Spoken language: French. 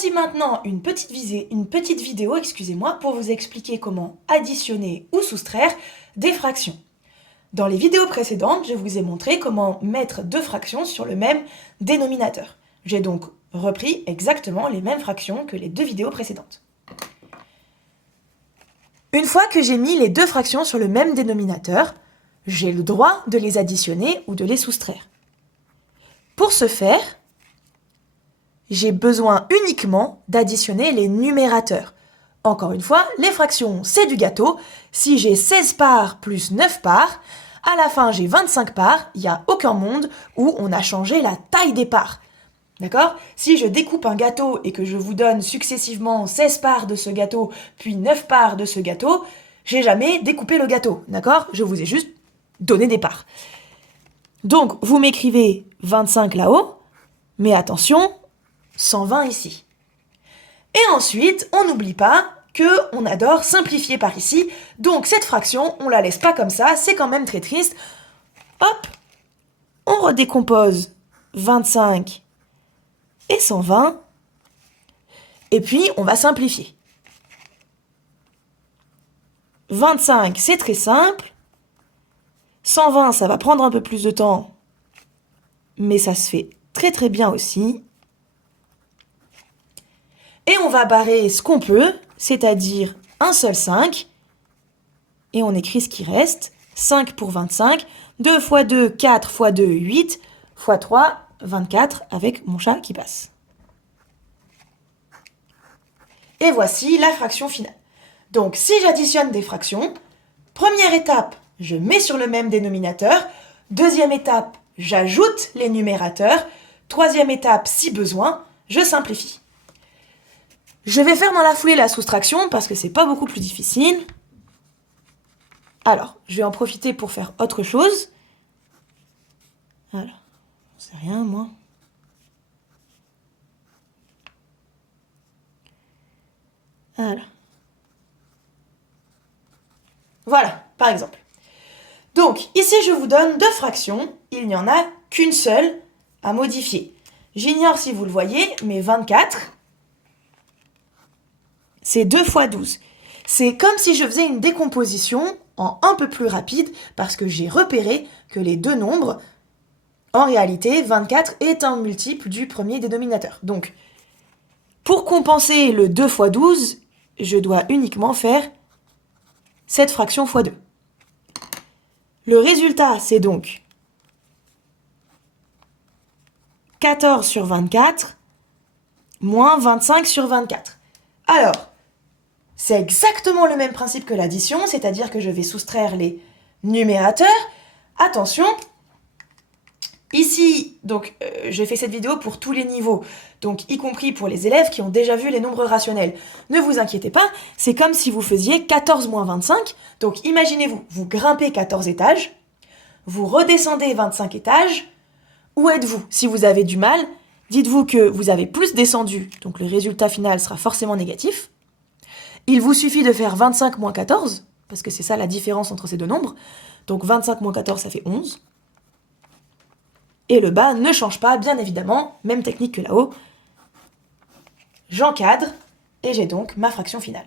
Voici maintenant une petite vidéo, pour vous expliquer comment additionner ou soustraire des fractions. Dans les vidéos précédentes, je vous ai montré comment mettre deux fractions sur le même dénominateur. J'ai donc repris exactement les mêmes fractions que les deux vidéos précédentes. Une fois que j'ai mis les deux fractions sur le même dénominateur, j'ai le droit de les additionner ou de les soustraire. Pour ce faire, j'ai besoin uniquement d'additionner les numérateurs. Encore une fois, les fractions, c'est du gâteau. Si j'ai 16 parts plus 9 parts, à la fin j'ai 25 parts, il n'y a aucun monde où on a changé la taille des parts. D'accord ? Si je découpe un gâteau et que je vous donne successivement 16 parts de ce gâteau, puis 9 parts de ce gâteau, j'ai jamais découpé le gâteau. D'accord ? Je vous ai juste donné des parts. Donc, vous m'écrivez 25 là-haut, mais attention, 120 ici. Et ensuite, on n'oublie pas qu'on adore simplifier par ici, donc cette fraction, on la laisse pas comme ça, c'est quand même très triste. Hop, on redécompose 25 et 120, et puis on va simplifier. 25, c'est très simple. 120, ça va prendre un peu plus de temps, mais ça se fait très très bien aussi. Et on va barrer ce qu'on peut, c'est-à-dire un seul 5, et on écrit ce qui reste, 5 pour 25, 2 x 2, 4 x 2, 8, x 3, 24, avec mon chat qui passe. Et voici la fraction finale. Donc si j'additionne des fractions, première étape, je mets sur le même dénominateur, deuxième étape, j'ajoute les numérateurs, troisième étape, si besoin, je simplifie. Je vais faire dans la foulée la soustraction parce que c'est pas beaucoup plus difficile. Alors, je vais en profiter pour faire autre chose. Alors, c'est rien, moi. Alors. Voilà, par exemple. Donc, ici, je vous donne deux fractions. Il n'y en a qu'une seule à modifier. J'ignore si vous le voyez, mais 24, c'est 2 x 12. C'est comme si je faisais une décomposition en un peu plus rapide parce que j'ai repéré que les deux nombres, en réalité, 24 est un multiple du premier dénominateur. Donc, pour compenser le 2 x 12, je dois uniquement faire cette fraction x 2. Le résultat, c'est donc 14 sur 24 moins 25 sur 24. Alors, c'est exactement le même principe que l'addition, c'est-à-dire que je vais soustraire les numérateurs. Attention, ici, donc je fais cette vidéo pour tous les niveaux, donc y compris pour les élèves qui ont déjà vu les nombres rationnels. Ne vous inquiétez pas, c'est comme si vous faisiez 14 moins 25, donc imaginez-vous, vous grimpez 14 étages, vous redescendez 25 étages, où êtes-vous? Si vous avez du mal, dites-vous que vous avez plus descendu, donc le résultat final sera forcément négatif. Il vous suffit de faire 25 moins 14, parce que c'est ça la différence entre ces deux nombres. Donc 25 moins 14, ça fait 11. Et le bas ne change pas, bien évidemment, même technique que là-haut. J'encadre, et j'ai donc ma fraction finale.